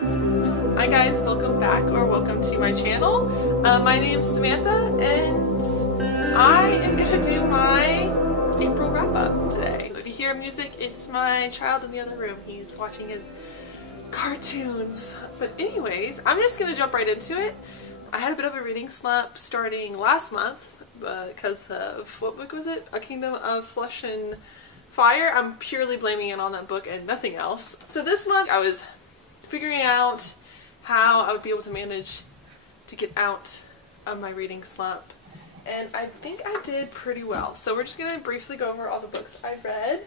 Hi guys, welcome back or welcome to my channel. My name's Samantha and I am gonna do my April wrap up today. If you hear music, it's my child in the other room. He's watching his cartoons. But anyways, I'm just gonna jump right into it. I had a bit of a reading slump starting last month because of, what book was it? A Kingdom of Flesh and Fire. I'm purely blaming it on that book and nothing else. So this month I was figuring out how I would be able to manage to get out of my reading slump, and I think I did pretty well. So we're just going to briefly go over all the books I read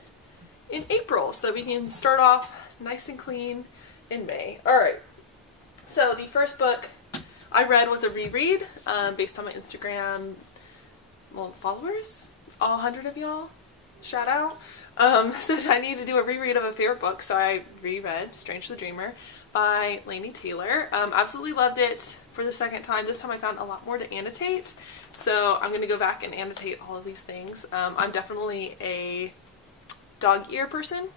in April so that we can start off nice and clean in May. Alright, so the first book I read was a reread based on my Instagram followers, all 100 of y'all, shout out. Said I need to do a reread of a favorite book, so I reread Strange the Dreamer by Laini Taylor. Absolutely loved it for the second time. This time I found a lot more to annotate, so I'm going to go back and annotate all of these things. I'm definitely a dog ear person.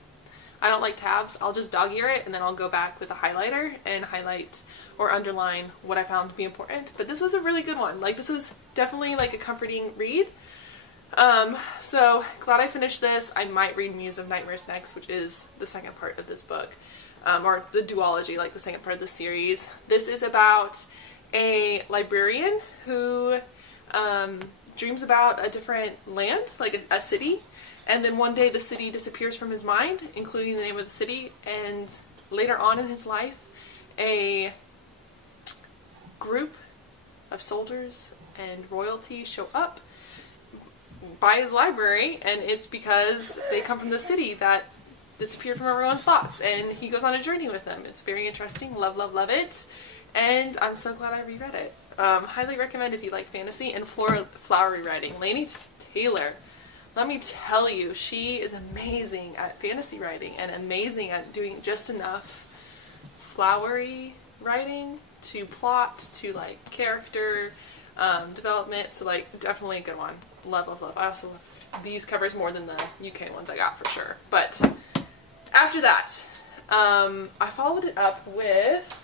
I don't like tabs. I'll just dog ear it and then I'll go back with a highlighter and highlight or underline what I found to be important. But this was a really good one. Like, this was definitely like a comforting read. So glad I finished this. I might read Muse of Nightmares next, which is the second part of this book, or the duology, like the second part of the series. This is about a librarian who dreams about a different land, like a city, and then one day the city disappears from his mind, including the name of the city, and later on in his life a group of soldiers and royalty show up by his library, and it's because they come from the city that disappeared from everyone's thoughts, and he goes on a journey with them. It's very interesting. Love, love, love it, and I'm so glad I reread it. Highly recommend if you like fantasy and flowery writing. Laini Taylor, let me tell you, she is amazing at fantasy writing and amazing at doing just enough flowery writing to plot, to like character development, so like definitely a good one. Love, love, love. I also love these covers more than the UK ones I got for sure. But after that, I followed it up with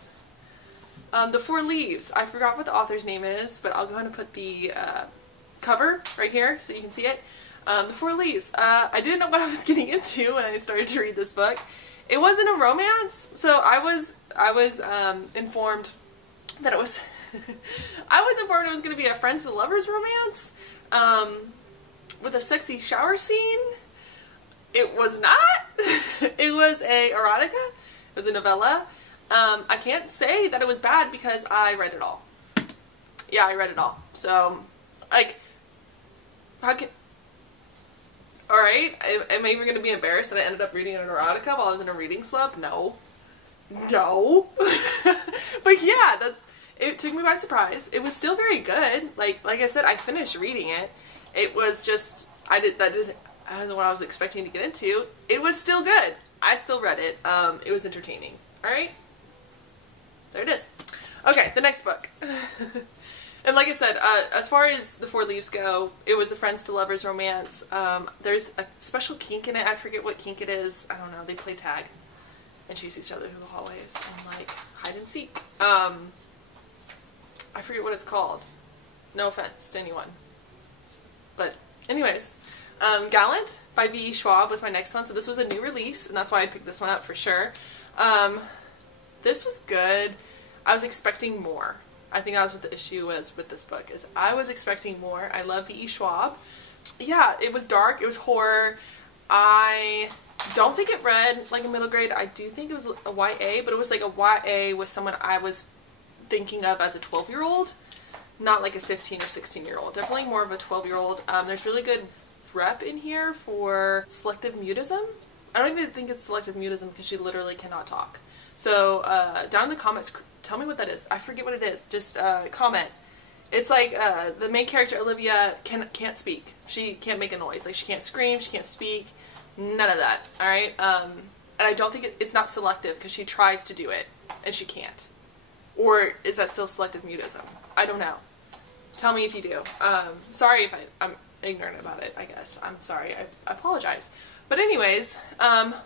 The Four Leaves. I forgot what the author's name is, but I'll go ahead and put the cover right here so you can see it. The Four Leaves. I didn't know what I was getting into when I started to read this book. It wasn't a romance, so I was informed that it was I was informed it was going to be a friends and lovers romance with a sexy shower scene. It was not. It was a erotica. It was a novella. I can't say that it was bad because I read it all. Yeah, I read it all. So, like, how can... Alright, am I even going to be embarrassed that I ended up reading an erotica while I was in a reading slump? No. No. But yeah, it took me by surprise. It was still very good. Like I said, I finished reading it. It was just, that isn't what I was expecting to get into. It was still good. I still read it. It was entertaining. Alright? There it is. Okay, the next book. And like I said, as far as The Four Leaves go, it was a friends to lovers romance. There's a special kink in it. I forget what kink it is. I don't know. They play tag and chase each other through the hallways and like hide and seek. I forget what it's called. No offense to anyone. But anyways, Gallant by V.E. Schwab was my next one. So this was a new release, and that's why I picked this one up for sure. This was good. I was expecting more. I think that was what the issue was with this book, is I was expecting more. I love V.E. Schwab. Yeah, it was dark. It was horror. I don't think it read like a middle grade. I do think it was a YA, but it was like a YA with someone I was thinking of as a 12-year-old, not like a 15 or 16-year-old. Definitely more of a 12-year-old. There's really good rep in here for selective mutism. I don't even think it's selective mutism because she literally cannot talk. So down in the comments, tell me what that is. I forget what it is. Just comment. It's like the main character, Olivia, can't speak. She can't make a noise. Like, she can't scream, she can't speak, none of that. Alright? And I don't think it's not selective because she tries to do it and she can't. Or is that still selective mutism? I don't know. Tell me if you do. Sorry if I'm ignorant about it, I guess. I'm sorry. I apologize. But anyways,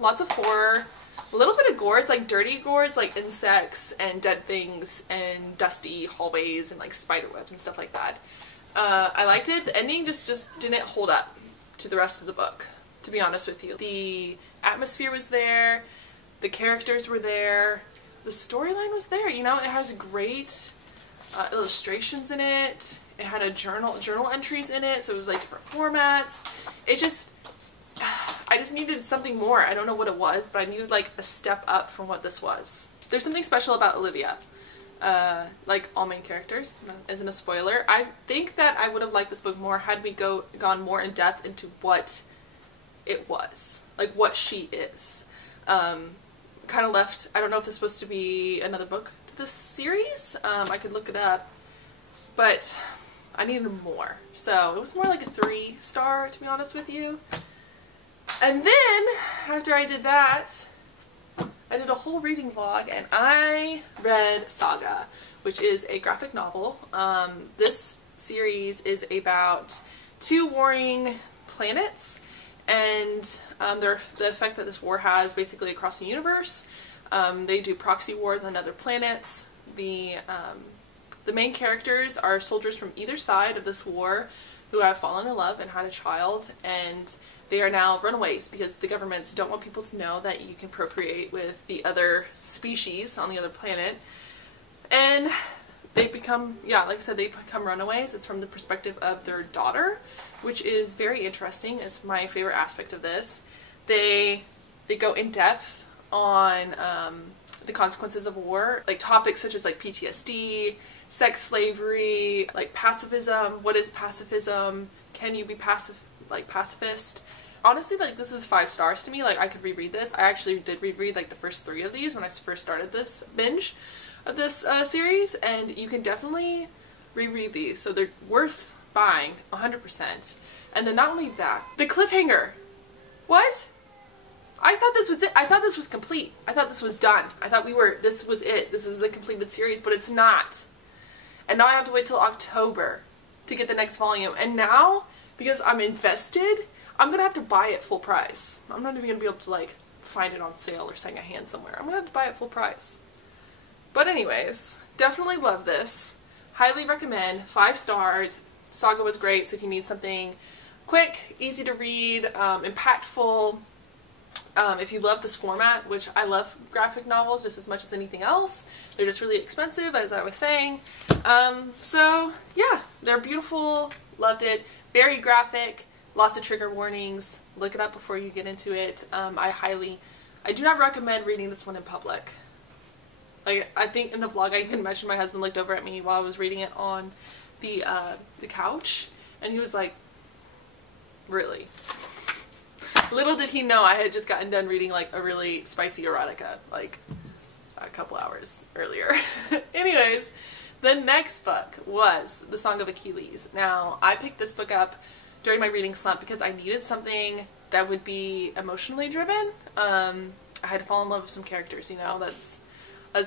lots of horror, a little bit of gore. It's like dirty gore. It's like insects and dead things and dusty hallways and like spider webs and stuff like that. I liked it. The ending just didn't hold up to the rest of the book, to be honest with you. The atmosphere was there, the characters were there, the storyline was there. You know, it has great illustrations in it. It had a journal entries in it, so it was like different formats. It just, I just needed something more. I don't know what it was, but I needed like a step up from what this was. There's something special about Olivia. Like all main characters, that isn't a spoiler. I think that I would have liked this book more had we gone more in depth into what it was, like what she is. Kind of left, I don't know if this is supposed to be another book to this series. I could look it up, but I needed more. So it was more like a 3-star, to be honest with you. And then after I did that, I did a whole reading vlog and I read Saga, which is a graphic novel. This series is about 2 warring planets and the effect that this war has basically across the universe. They do proxy wars on other planets. The main characters are soldiers from either side of this war who have fallen in love and had a child, and they are now runaways because the governments don't want people to know that you can procreate with the other species on the other planet. And they become, yeah, like I said, they become runaways. It's from the perspective of their daughter, which is very interesting. It's my favorite aspect of this. They go in depth on the consequences of war, like topics such as like PTSD, sex slavery, like pacifism. What is pacifism? Can you be pacifist? Honestly, like this is 5 stars to me. Like I could reread this. I actually did reread like the first 3 of these when I first started this binge of this series, and you can definitely reread these. So they're worth buying 100%. And then not only that, the cliffhanger. What? I thought this was it. I thought this was complete. I thought this was done. I thought this was it. This is the completed series, but it's not. And now I have to wait till October to get the next volume. And now, because I'm invested, I'm gonna have to buy it full price. I'm not even gonna be able to like find it on sale or second hand somewhere. I'm gonna have to buy it full price. But anyways, definitely love this. Highly recommend. 5 stars. Saga was great, so if you need something quick, easy to read, impactful, if you love this format, which I love graphic novels just as much as anything else. They're just really expensive, as I was saying. So yeah, they're beautiful. Loved it. Very graphic. Lots of trigger warnings. Look it up before you get into it. I do not recommend reading this one in public. Like, I think in the vlog I even mentioned my husband looked over at me while I was reading it on the couch, and he was like, really? Little did he know I had just gotten done reading like a really spicy erotica like a couple hours earlier. Anyways, the next book was The Song of Achilles. Now, I picked this book up during my reading slump because I needed something that would be emotionally driven. I had to fall in love with some characters, you know, that's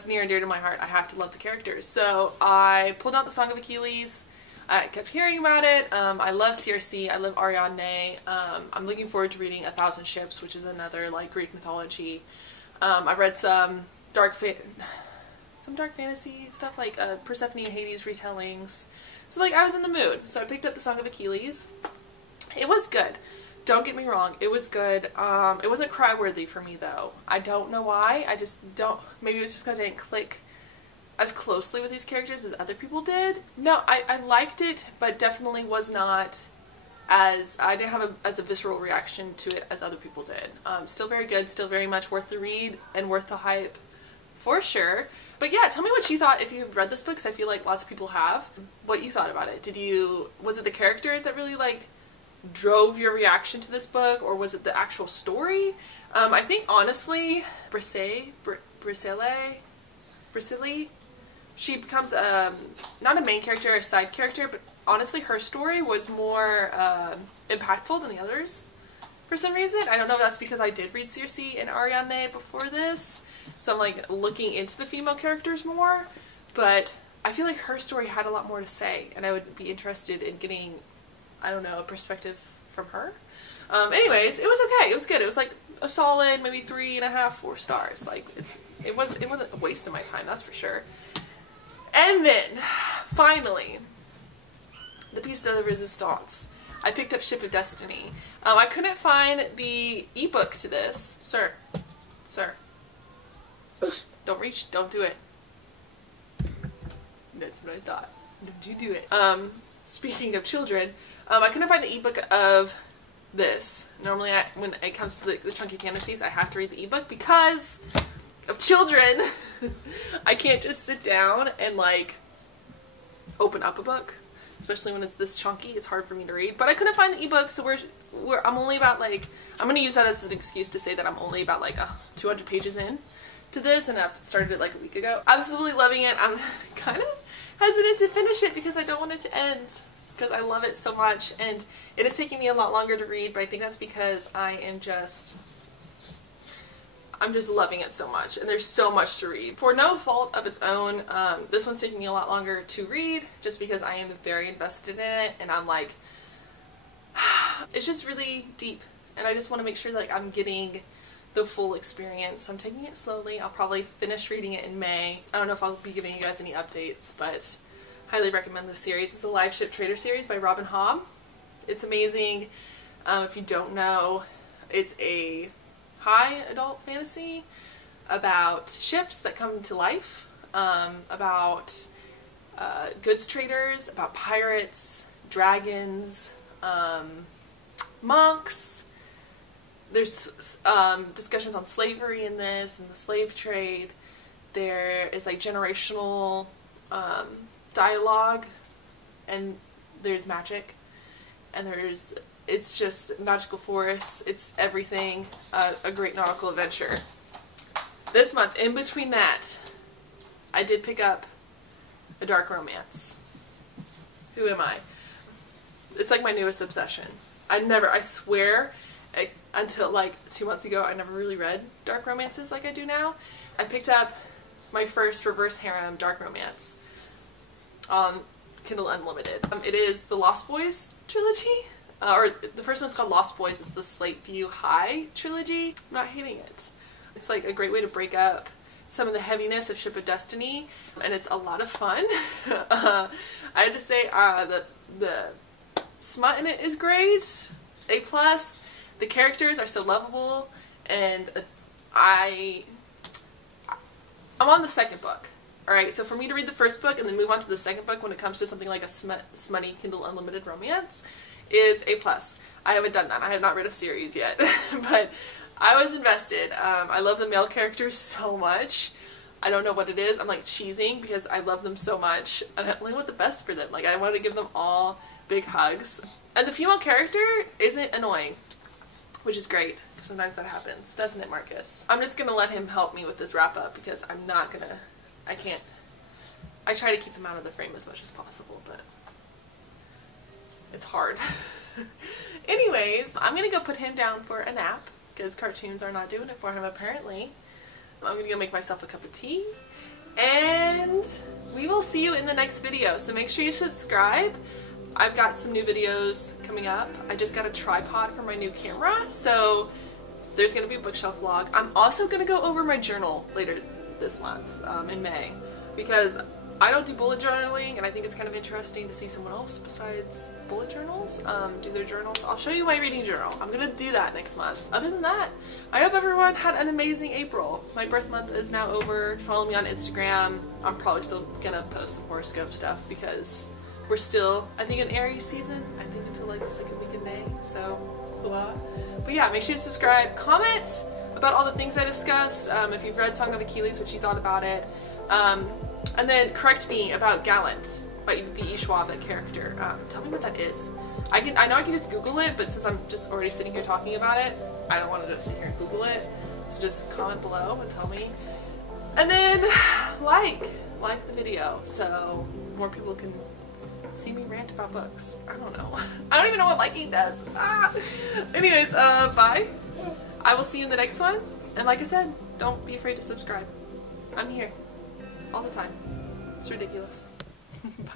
near and dear to my heart. I have to love the characters. So I pulled out The Song of Achilles. I kept hearing about it. I love Circe. I love Ariadne. I'm looking forward to reading 1,000 Ships, which is another like Greek mythology. I read some dark fantasy stuff like Persephone and Hades retellings. So like I was in the mood. So I picked up The Song of Achilles. It was good. Don't get me wrong. It was good. It wasn't cry-worthy for me though. I don't know why. I just don't. Maybe it was just because I didn't click as closely with these characters as other people did. No, I liked it, but definitely was not as, I didn't have as a visceral reaction to it as other people did. Still very good, still very much worth the read and worth the hype for sure. But yeah, tell me what you thought if you've read this book, because I feel like lots of people have. What you thought about it. Was it the characters that really like drove your reaction to this book, or was it the actual story? I think honestly, Bricely, she becomes not a main character, a side character, but honestly her story was more impactful than the others for some reason. I don't know if that's because I did read Circe and Ariadne before this, so I'm like looking into the female characters more, but I feel like her story had a lot more to say, and I would be interested in getting, I don't know, a perspective from her. Anyways, it was okay. It was good. It was like a solid maybe 3.5, 4 stars. Like it wasn't a waste of my time, that's for sure. And then finally, the piece de resistance. I picked up Ship of Destiny. I couldn't find the ebook to this. Sir, don't reach, don't do it. That's what I thought. Don't you do it. Speaking of children, I couldn't find the ebook of this. Normally when it comes to the chunky fantasies, I have to read the ebook because of children. I can't just sit down and like open up a book, especially when it's this chunky. It's hard for me to read. But I couldn't find the ebook, so I'm only about like, I'm gonna use that as an excuse to say that I'm only about like 200 pages in to this, and I've started it like a week ago. Absolutely loving it. I'm kind of hesitant to finish it because I don't want it to end, because I love it so much, and it is taking me a lot longer to read, but I think that's because I'm just loving it so much, and there's so much to read. For no fault of its own, this one's taking me a lot longer to read just because I am very invested in it, and I'm like, it's just really deep, and I just want to make sure like I'm getting the full experience. I'm taking it slowly. I'll probably finish reading it in May. I don't know if I'll be giving you guys any updates, but highly recommend this series. It's a live ship trader series by Robin Hobb. It's amazing. If you don't know, it's a high adult fantasy about ships that come to life, about goods traders, about pirates, dragons, monks. There's discussions on slavery in this and the slave trade. There is like generational dialogue, and there's magic, and it's just magical forests. It's everything. A great nautical adventure. This month, in between that, I did pick up a dark romance. Who am I? It's like my newest obsession. I swear, until like 2 months ago, I never really read dark romances like I do now. I picked up my first reverse harem dark romance on Kindle Unlimited. It is the Lost Boys trilogy, or the first one's called Lost Boys. It's the Slate View High trilogy. I'm not hating it. It's like a great way to break up some of the heaviness of Ship of Destiny, and it's a lot of fun. I have to say, the smut in it is great. A+. The characters are so lovable, and I'm on the second book. Alright, so for me to read the first book and then move on to the second book when it comes to something like a smutty Kindle Unlimited romance is A+. I haven't done that. I have not read a series yet, but I was invested. I love the male characters so much. I don't know what it is. I'm like cheesing because I love them so much, and I only want the best for them. Like, I want to give them all big hugs. And the female character isn't annoying, which is great. Sometimes that happens, doesn't it, Marcus? I'm just gonna let him help me with this wrap up because I can't. I try to keep him out of the frame as much as possible, but it's hard. Anyways, I'm gonna go put him down for a nap because cartoons are not doing it for him apparently. I'm gonna go make myself a cup of tea, and we will see you in the next video. So make sure you subscribe. I've got some new videos coming up. I just got a tripod for my new camera, so there's going to be a bookshelf vlog. I'm also going to go over my journal later this month, in May, because I don't do bullet journaling, and I think it's kind of interesting to see someone else besides bullet journals do their journals. I'll show you my reading journal. I'm going to do that next month. Other than that, I hope everyone had an amazing April. My birth month is now over. Follow me on Instagram. I'm probably still going to post some horoscope stuff because we're still, I think, in Aries season. I think until like the second week in May, so blah. But yeah, make sure you subscribe, comment about all the things I discussed, if you've read Song of Achilles, what you thought about it, and then correct me about Gallant by B.E. Schwab, that character. Tell me what that is. I know I can just Google it, but since I'm just already sitting here talking about it, I don't want to just sit here and Google it, so just comment below and tell me. And then like the video so more people can see me rant about books. I don't know. I don't even know what liking does. Anyways, bye. I will see you in the next one. And like I said, don't be afraid to subscribe. I'm here all the time. It's ridiculous. Bye.